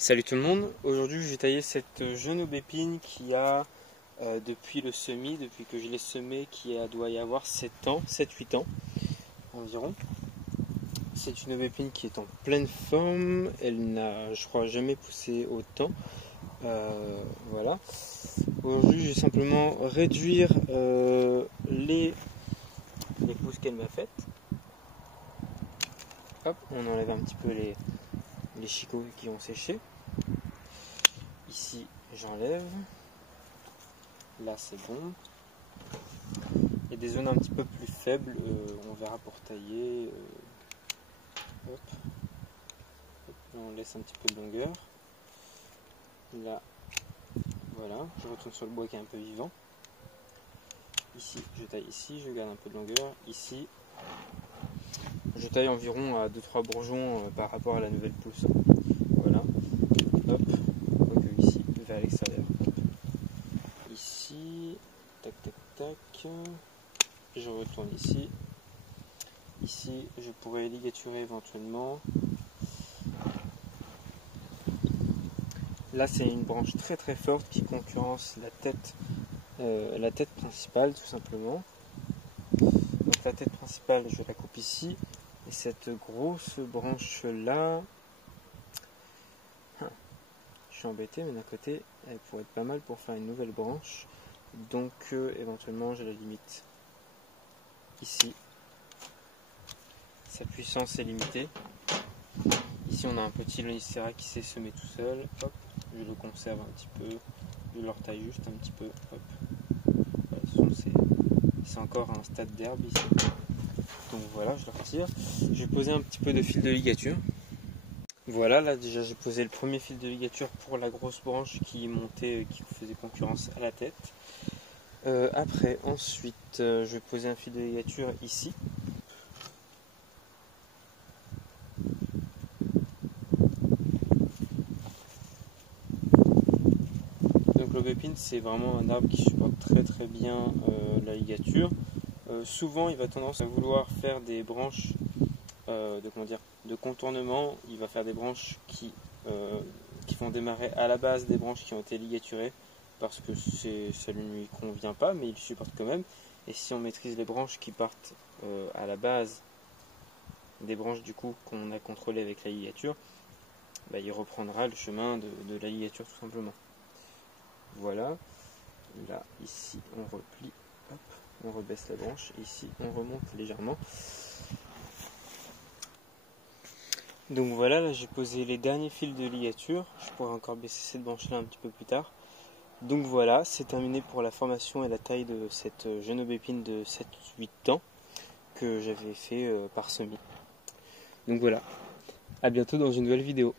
Salut tout le monde, aujourd'hui je vais tailler cette jeune aubépine qui a depuis le semis, depuis que je l'ai semée, doit y avoir 7 ans, 7-8 ans environ. C'est une aubépine qui est en pleine forme, elle n'a je crois jamais poussé autant. Voilà. Aujourd'hui je vais simplement réduire les pousses qu'elle m'a faites. Hop, on enlève un petit peu les chicots qui ont séché. Ici j'enlève, là c'est bon. Il y a des zones un petit peu plus faibles, on verra pour tailler. Hop. Hop, là on laisse un petit peu de longueur. Là, voilà, je retourne sur le bois qui est un peu vivant. Ici je taille ici, je garde un peu de longueur. Ici je taille environ à 2-3 bourgeons par rapport à la nouvelle pousse. Voilà, hop, quoique ici vers l'extérieur. Ici, tac tac tac, je retourne ici. Ici je pourrais ligaturer éventuellement. Là c'est une branche très très forte qui concurrence la tête principale tout simplement. Donc la tête principale je la coupe ici. Et cette grosse branche là, je suis embêté, mais d'un côté elle pourrait être pas mal pour faire une nouvelle branche. Donc éventuellement je la limite ici. Sa puissance est limitée. Ici on a un petit Lonicera qui s'est semé tout seul. Hop, je le conserve un petit peu. Je le retaille juste un petit peu. Hop. Voilà, c'est encore un stade d'herbe ici. Donc voilà, je le retire. Je vais poser un petit peu de fil de ligature. Voilà, là déjà j'ai posé le premier fil de ligature pour la grosse branche qui montait, qui faisait concurrence à la tête. Après, ensuite, je vais poser un fil de ligature ici. Donc l'aubépine, c'est vraiment un arbre qui supporte très très bien la ligature. Souvent, il va tendance à vouloir faire des branches de contournement. Il va faire des branches qui vont démarrer à la base des branches qui ont été ligaturées parce que ça ne lui convient pas, mais il supporte quand même. Et si on maîtrise les branches qui partent à la base des branches du coup qu'on a contrôlées avec la ligature, bah, il reprendra le chemin de la ligature tout simplement. Voilà, là ici on replie, hop, on rebaisse la branche, ici on remonte légèrement. Donc voilà, là j'ai posé les derniers fils de ligature, je pourrais encore baisser cette branche là un petit peu plus tard. Donc voilà, c'est terminé pour la formation et la taille de cette jeune aubépine de 7-8 ans que j'avais fait par semis. Donc voilà, à bientôt dans une nouvelle vidéo.